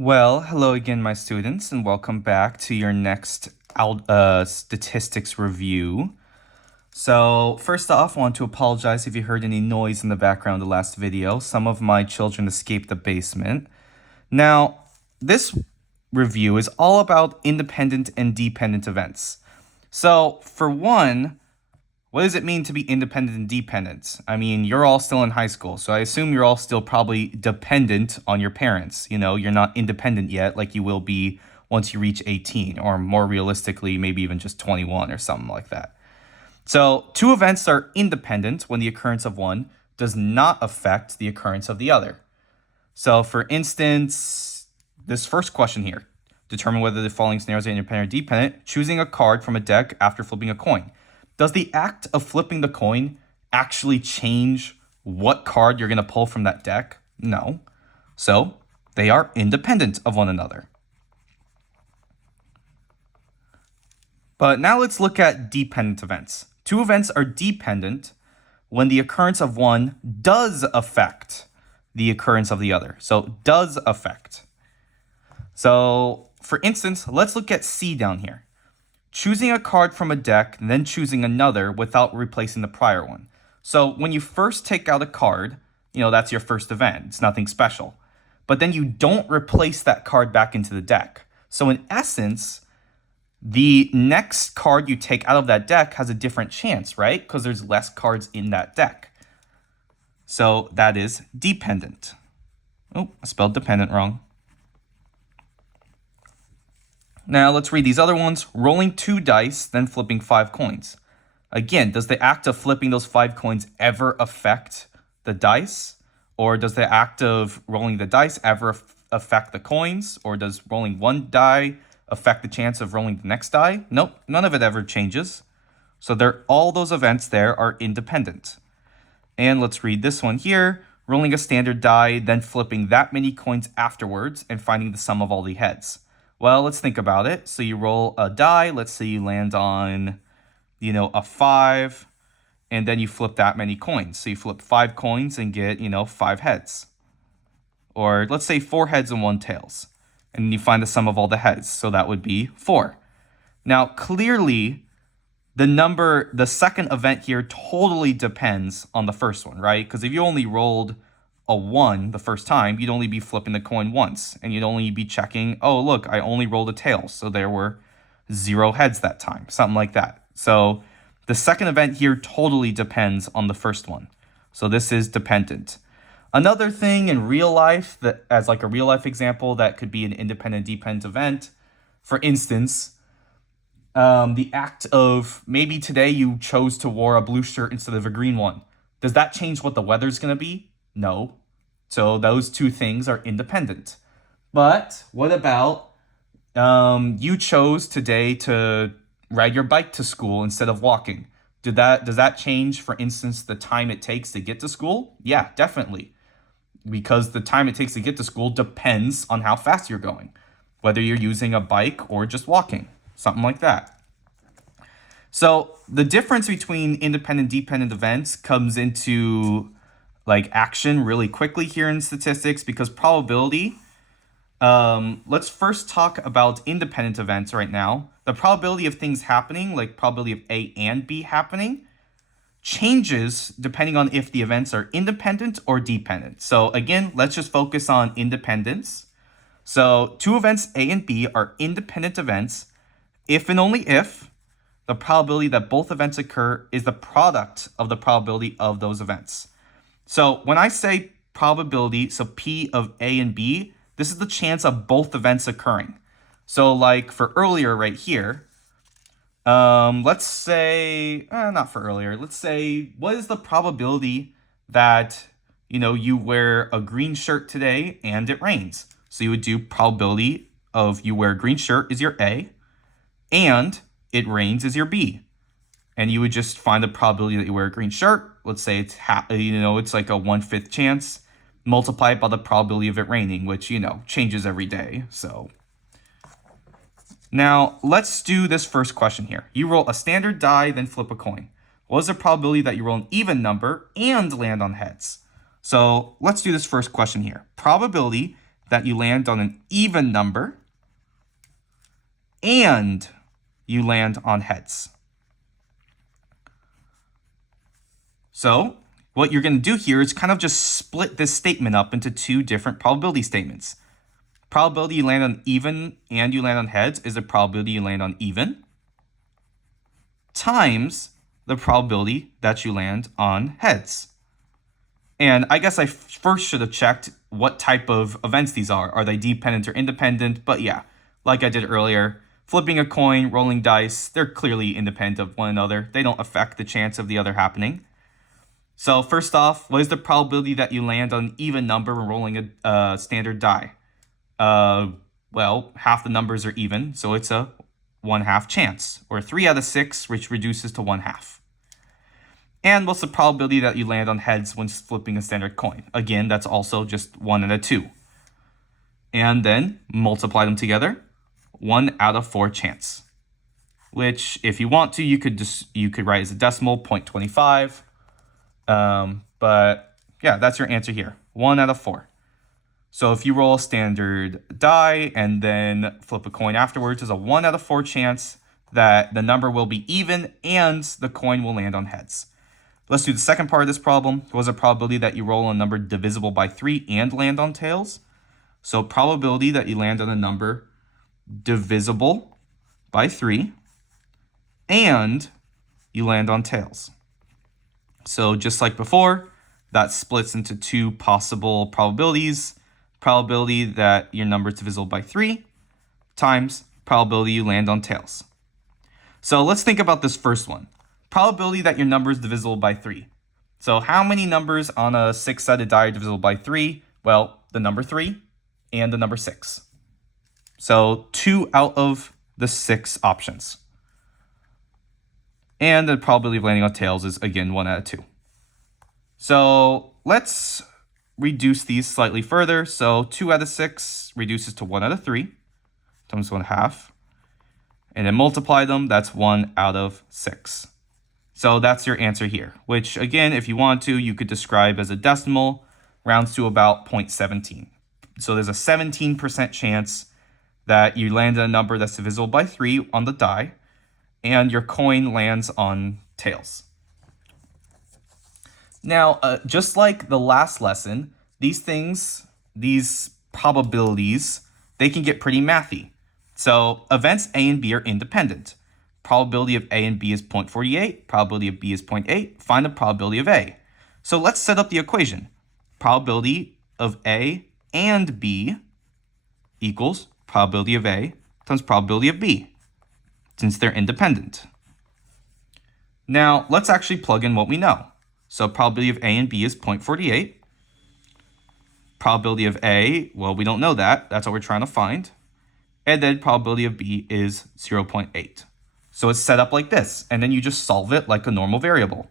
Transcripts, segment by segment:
Well, hello again, my students, and welcome back to your next statistics review. So, first off, I want to apologize if you heard any noise in the background of the last video. Some of my children escaped the basement. Now, this review is all about independent and dependent events. So, for one, what does it mean to be independent and dependent? I mean, you're all still in high school, so I assume you're all still probably dependent on your parents. You're not independent yet, like you will be once you reach 18, or more realistically, maybe even just 21 or something like that. So, two events are independent when the occurrence of one does not affect the occurrence of the other. So, for instance, this first question here: determine whether the following scenarios are independent or dependent. Choosing a card from a deck after flipping a coin. Does the act of flipping the coin actually change what card you're going to pull from that deck? No. So they are independent of one another. But now let's look at dependent events. Two events are dependent when the occurrence of one does affect the occurrence of the other. So does affect. So for instance, let's look at C down here. Choosing a card from a deck, then choosing another without replacing the prior one. So when you first take out a card, that's your first event. It's nothing special. But then you don't replace that card back into the deck. So in essence, the next card you take out of that deck has a different chance, right? Because there's less cards in that deck. So that is dependent. Oh, I spelled dependent wrong. Now let's read these other ones. Rolling 2 dice, then flipping 5 coins. Again, does the act of flipping those 5 coins ever affect the dice? Or does the act of rolling the dice ever affect the coins? Or does rolling 1 die affect the chance of rolling the next die? Nope, none of it ever changes. So all those events there are independent. And let's read this one here. Rolling a standard die, then flipping that many coins afterwards and finding the sum of all the heads. Well, let's think about it. So you roll a die. Let's say you land on, a 5, and then you flip that many coins. So you flip 5 coins and get, 5 heads. Or let's say 4 heads and 1 tails. And you find the sum of all the heads. So that would be 4. Now, clearly, the second event here totally depends on the first one, right? Because if you only rolled a 1 the first time, you'd only be flipping the coin once, and you'd only be checking, oh, look, I only rolled a tail, so there were 0 heads that time, something like that. So the second event here totally depends on the first one. So this is dependent. Another thing in real life, that as like a real life example, that could be an independent dependent event. For instance, the act of maybe today you chose to wear a blue shirt instead of a green one. Does that change what the weather's going to be? No. So those two things are independent. But what about you chose today to ride your bike to school instead of walking? Does that change, for instance, the time it takes to get to school? Yeah, definitely. Because the time it takes to get to school depends on how fast you're going, whether you're using a bike or just walking, something like that. So the difference between independent and dependent events comes into like action really quickly here in statistics, because probability, let's first talk about independent events right now. The probability of things happening, like probability of A and B happening, changes depending on if the events are independent or dependent. So again, let's just focus on independence. So two events A and B are independent events if and only if the probability that both events occur is the product of the probability of those events. So when I say probability, so P of A and B, this is the chance of both events occurring. So like for earlier right here, let's say, not for earlier, let's say, what is the probability that, you wear a green shirt today and it rains? So you would do probability of you wear a green shirt is your A, and it rains is your B. And you would just find the probability that you wear a green shirt. Let's say it's it's like a 1/5 chance. Multiply it by the probability of it raining, which changes every day. So now let's do this first question here. You roll a standard die, then flip a coin. What is the probability that you roll an even number and land on heads? So let's do this first question here. Probability that you land on an even number and you land on heads. So what you're going to do here is kind of just split this statement up into two different probability statements. Probability you land on even and you land on heads is the probability you land on even times the probability that you land on heads. And I guess I first should have checked what type of events these are. Are they dependent or independent? But yeah, like I did earlier, flipping a coin, rolling dice, they're clearly independent of one another. They don't affect the chance of the other happening. So first off, what is the probability that you land on an even number when rolling a standard die? Well, half the numbers are even, so it's a 1/2 chance, or 3 out of 6, which reduces to 1/2. And what's the probability that you land on heads when flipping a standard coin? Again, that's also just 1 out of 2. And then multiply them together, 1 out of 4 chance. Which, if you want to, you could write as a decimal, 0.25. But yeah, that's your answer here, 1 out of 4. So if you roll a standard die and then flip a coin afterwards, there's a 1 out of 4 chance that the number will be even and the coin will land on heads. Let's do the second part of this problem. What was the probability that you roll a number divisible by 3 and land on tails? So probability that you land on a number divisible by 3 and you land on tails. So just like before, that splits into two possible probabilities. Probability that your number is divisible by 3 times probability you land on tails. So let's think about this first one. Probability that your number is divisible by 3. So how many numbers on a 6-sided die are divisible by 3? Well, the number 3 and the number 6. So 2 out of the 6 options. And the probability of landing on tails is, again, 1 out of 2. So let's reduce these slightly further. So 2 out of 6 reduces to 1 out of 3 times 1/2. And then multiply them, that's 1 out of 6. So that's your answer here, which again, if you want to, you could describe as a decimal, rounds to about 0.17. So there's a 17% chance that you land on a number that's divisible by 3 on the die, and your coin lands on tails. Now, just like the last lesson, these probabilities, they can get pretty mathy. So events A and B are independent. Probability of A and B is 0.48. Probability of B is 0.8. Find the probability of A. So let's set up the equation. Probability of A and B equals probability of A times probability of B, since they're independent. Now, let's actually plug in what we know. So probability of A and B is 0.48. Probability of A, well, we don't know that. That's what we're trying to find. And then probability of B is 0.8. So it's set up like this, and then you just solve it like a normal variable.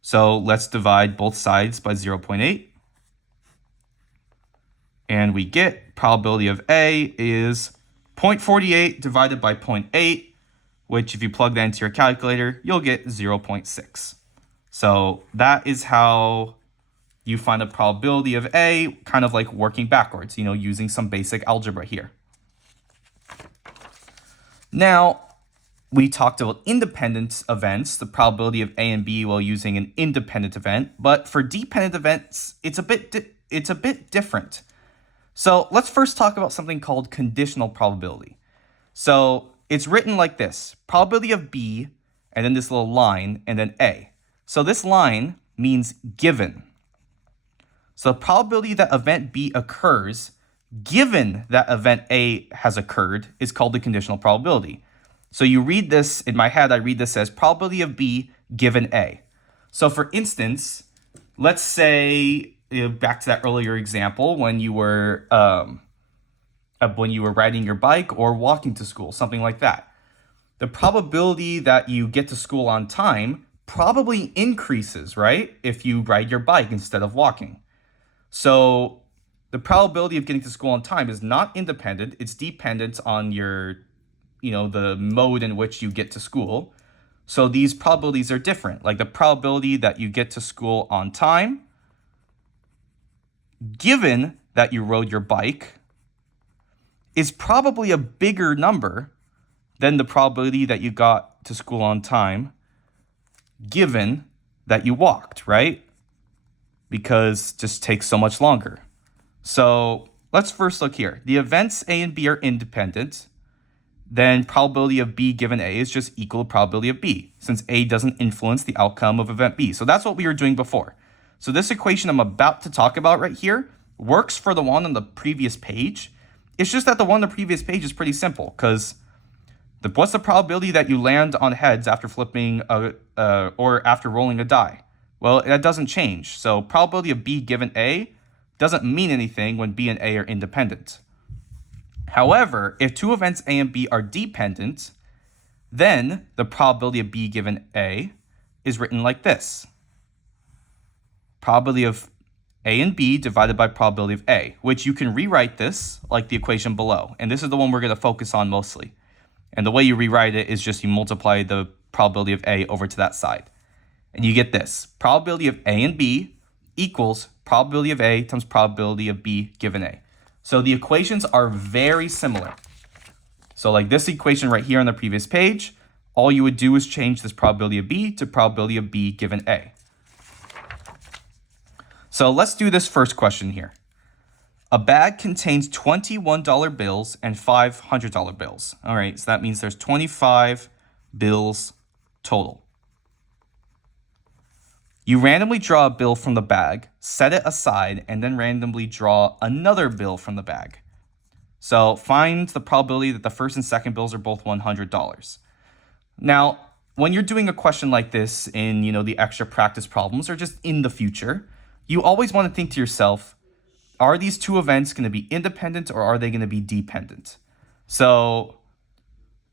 So let's divide both sides by 0.8. And we get probability of A is 0.48 divided by 0.8, which if you plug that into your calculator, you'll get 0.6. So that is how you find the probability of A, kind of like working backwards, using some basic algebra here. Now, we talked about independent events, the probability of A and B while using an independent event, but for dependent events, it's a bit different. So let's first talk about something called conditional probability. So it's written like this: probability of B, and then this little line, and then A. So this line means given. So the probability that event B occurs, given that event A has occurred, is called the conditional probability. So you read this, in my head, I read this as probability of B given A. So for instance, let's say, back to that earlier example, when you were riding your bike or walking to school, something like that. The probability that you get to school on time probably increases, right? If you ride your bike instead of walking. So the probability of getting to school on time is not independent. It's dependent on your the mode in which you get to school. So these probabilities are different. Like the probability that you get to school on time, given that you rode your bike, is probably a bigger number than the probability that you got to school on time, given that you walked, right? Because it just takes so much longer. So let's first look here. The events A and B are independent. Then probability of B given A is just equal to probability of B, since A doesn't influence the outcome of event B. So that's what we were doing before. So this equation I'm about to talk about right here works for the one on the previous page. It's just that the one on the previous page is pretty simple, because what's the probability that you land on heads after flipping or after rolling a die? Well, that doesn't change. So probability of B given A doesn't mean anything when B and A are independent. However, if two events A and B are dependent, then the probability of B given A is written like this. Probability of A and B divided by probability of A, which you can rewrite this like the equation below. And this is the one we're going to focus on mostly. And the way you rewrite it is just you multiply the probability of A over to that side. And you get this. Probability of A and B equals probability of A times probability of B given A. So the equations are very similar. So like this equation right here on the previous page, all you would do is change this probability of B to probability of B given A. So let's do this first question here. A bag contains $21 bills and $500 bills. All right, so that means there's 25 bills total. You randomly draw a bill from the bag, set it aside, and then randomly draw another bill from the bag. So find the probability that the first and second bills are both $100. Now, when you're doing a question like this in, the extra practice problems or just in the future, you always want to think to yourself, are these two events going to be independent or are they going to be dependent? So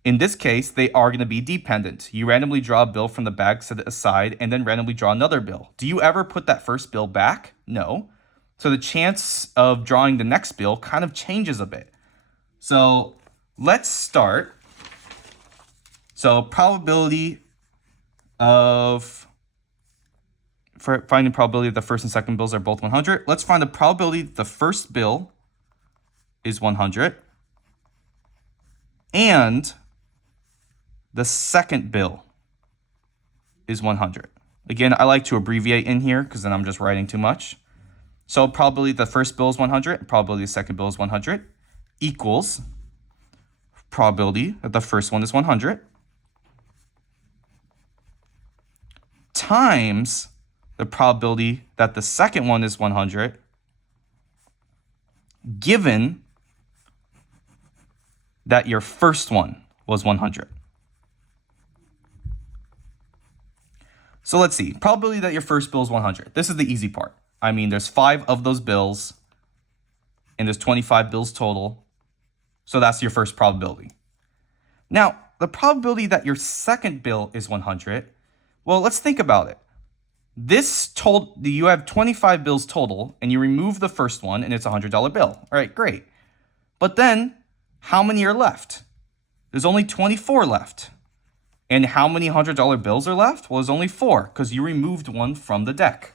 in this case, they are going to be dependent. You randomly draw a bill from the bag, set it aside, and then randomly draw another bill. Do you ever put that first bill back? No. So the chance of drawing the next bill kind of changes a bit. So let's start. So probability of, for finding probability that the first and second bills are both 100. Let's find the probability that the first bill is 100 and the second bill is 100. Again, I like to abbreviate in here because then I'm just writing too much. So probability the first bill is 100, probability the second bill is 100 equals probability that the first one is 100 times the probability that the second one is 100 given that your first one was 100. So let's see, probability that your first bill is 100. This is the easy part. I mean, there's 5 of those bills, and there's 25 bills total. So that's your first probability. Now, the probability that your second bill is 100, well, let's think about it. You have 25 bills total, and you remove the first one, and it's a $100 bill. All right, great. But then, how many are left? There's only 24 left. And how many $100 bills are left? Well, there's only 4 because you removed one from the deck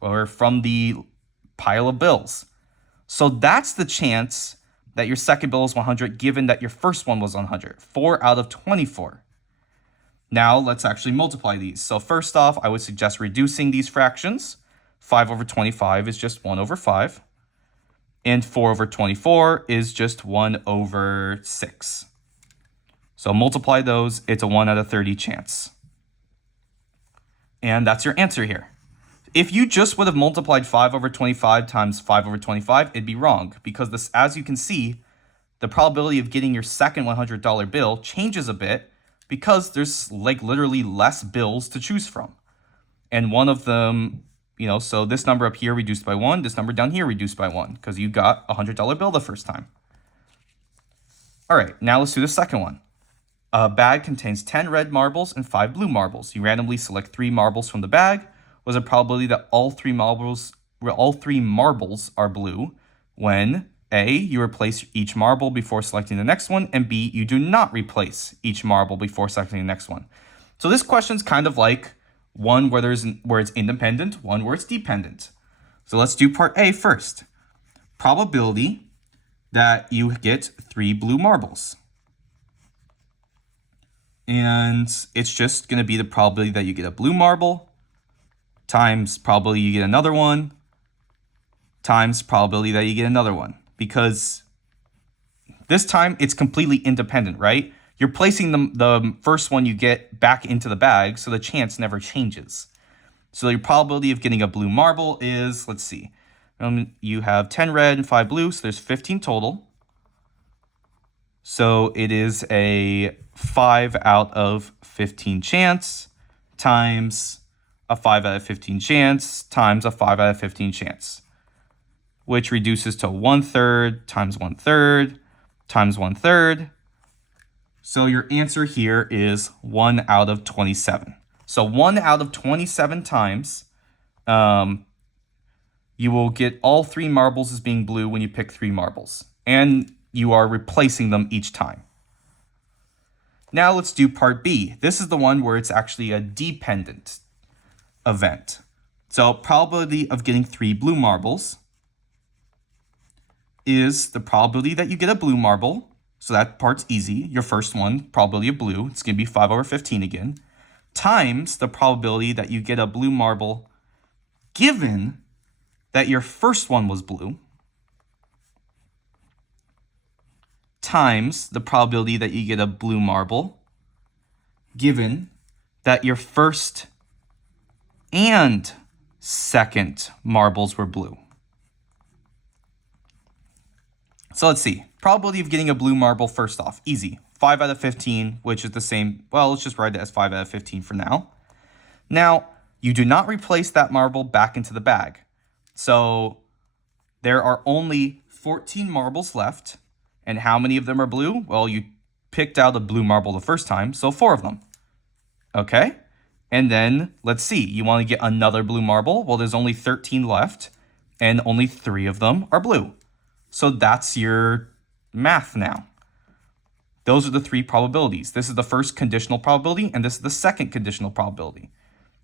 or from the pile of bills. So that's the chance that your second bill is 100 given that your first one was 100. 4 out of 24. Now let's actually multiply these. So first off, I would suggest reducing these fractions. 5 over 25 is just 1 over 5. And 4 over 24 is just 1 over 6. So multiply those, it's a 1 out of 30 chance. And that's your answer here. If you just would have multiplied 5 over 25 times 5 over 25, it'd be wrong. Because this, as you can see, the probability of getting your second $100 bill changes a bit because there's like literally less bills to choose from. And one of them, so this number up here reduced by 1, this number down here reduced by 1 because you got a $100 bill the first time. All right, now let's do the second one. A bag contains 10 red marbles and 5 blue marbles. You randomly select 3 marbles from the bag. Was a probability that all three marbles are blue when A, you replace each marble before selecting the next one, and B, you do not replace each marble before selecting the next one. So this question's kind of like one where it's independent, one where it's dependent. So let's do part A first. Probability that you get 3 blue marbles. And it's just going to be the probability that you get a blue marble times probability you get another one times probability that you get another one. Because this time it's completely independent, right? You're placing the first one you get back into the bag, so the chance never changes. So your probability of getting a blue marble is, let's see, you have 10 red and 5 blue, so there's 15 total. So it is a 5 out of 15 chance times a 5 out of 15 chance times a 5 out of 15 chance, which reduces to 1/3 times 1/3 times 1/3. So your answer here is 1 out of 27. So 1 out of 27 times, you will get all 3 marbles as being blue when you pick 3 marbles. And you are replacing them each time. Now let's do part B. This is the one where it's actually a dependent event. So probability of getting 3 blue marbles is the probability that you get a blue marble. So that part's easy. Your first one, probability of blue, it's going to be 5 over 15 again, times the probability that you get a blue marble given that your first one was blue, times the probability that you get a blue marble given that your first and second marbles were blue. So let's see. Probability of getting a blue marble first off. Easy. 5 out of 15, which is the same. Well, let's just write it as 5 out of 15 for now. Now, you do not replace that marble back into the bag. So there are only 14 marbles left. And how many of them are blue? Well, you picked out a blue marble the first time, so 4 of them. Okay? And then, let's see, you want to get another blue marble? Well, there's only 13 left, and only 3 of them are blue. So that's your math now. Those are the 3 probabilities. This is the first conditional probability, and this is the second conditional probability.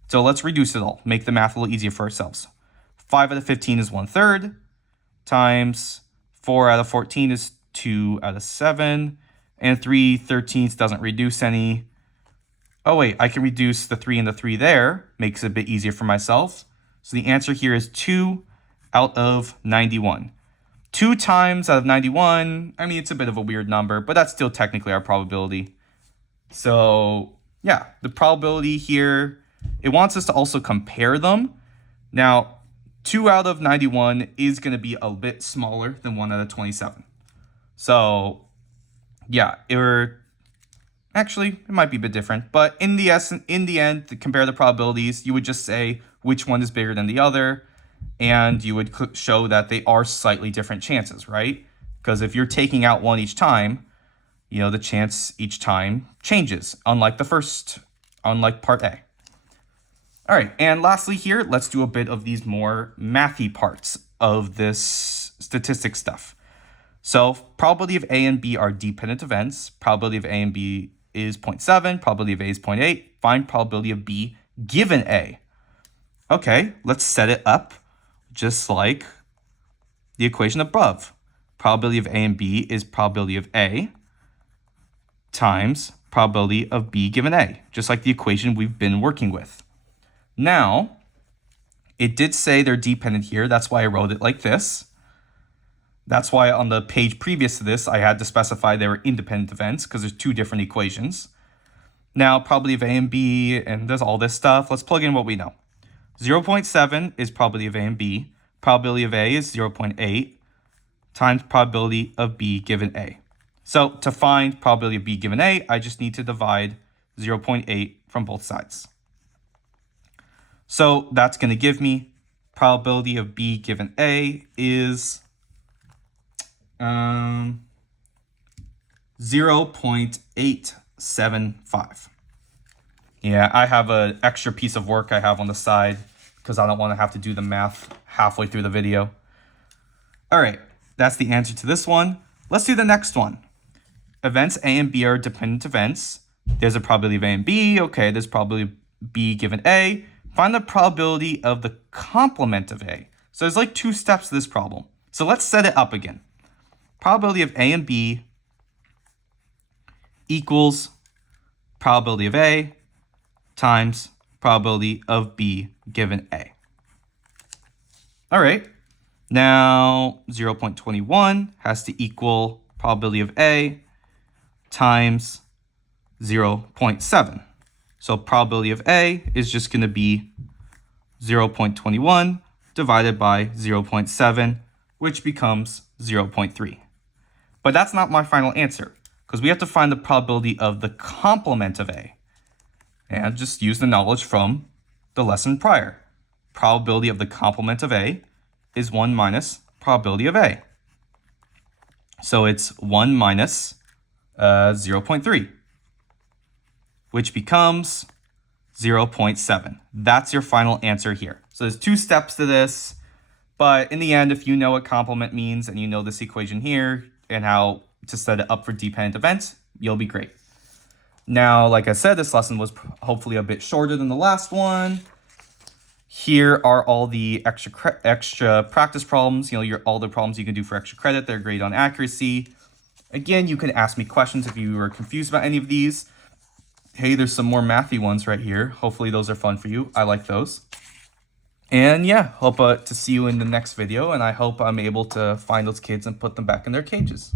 So let's reduce it all, make the math a little easier for ourselves. 5 out of 15 is 1/3, times 4 out of 14 is 2 out of 7, and 3/13 doesn't reduce any. Oh wait, I can reduce the 3 and the 3 there, makes it a bit easier for myself. So the answer here is 2 out of 91. 2 times out of 91, I mean, it's a bit of a weird number, but that's still technically our probability. So yeah, the probability here, it wants us to also compare them. Now, 2 out of 91 is going to be a bit smaller than 1 out of 27. So yeah, it might be a bit different, but in the end, to compare the probabilities, you would just say which one is bigger than the other, and you would show that they are slightly different chances, right? Because if you're taking out one each time, the chance each time changes, unlike part A. All right, and lastly here, let's do a bit of these more mathy parts of this statistic stuff. So probability of A and B are dependent events. Probability of A and B is 0.7. Probability of A is 0.8. Find probability of B given A. Okay, let's set it up just like the equation above. Probability of A and B is probability of A times probability of B given A, just like the equation we've been working with. Now, it did say they're dependent here. That's why I wrote it like this. That's why on the page previous to this, I had to specify they were independent events because there's 2 different equations. Now, probability of A and B, and there's all this stuff. Let's plug in what we know. 0.7 is probability of A and B. Probability of A is 0.8 times probability of B given A. So to find probability of B given A, I just need to divide 0.8 from both sides. So that's going to give me probability of B given A is 0.875. Yeah, I have an extra piece of work I have on the side because I don't want to have to do the math halfway through the video. All right, that's the answer to this one. Let's do the next one. Events A and B are dependent events. There's a probability of A and B. Okay, there's probability of B given A. Find the probability of the complement of A. So there's like 2 steps to this problem. So let's set it up again. probability of A and B equals probability of A times probability of B given A. All right, now 0.21 has to equal probability of A times 0.7. So probability of A is just going to be 0.21 divided by 0.7, which becomes 0.3. But that's not my final answer, because we have to find the probability of the complement of A. And just use the knowledge from the lesson prior. Probability of the complement of A is 1 minus probability of A. So it's 1 minus 0.3, which becomes 0.7. That's your final answer here. So there's 2 steps to this, but in the end, if you know what complement means and you know this equation here and how to set it up for dependent events, you'll be great. Now, like I said, this lesson was hopefully a bit shorter than the last one. Here are all the extra practice problems, all the problems you can do for extra credit. They're graded on accuracy. Again, you can ask me questions if you were confused about any of these. Hey, there's some more mathy ones right here. Hopefully those are fun for you. I like those. And yeah, hope to see you in the next video, and I hope I'm able to find those kids and put them back in their cages.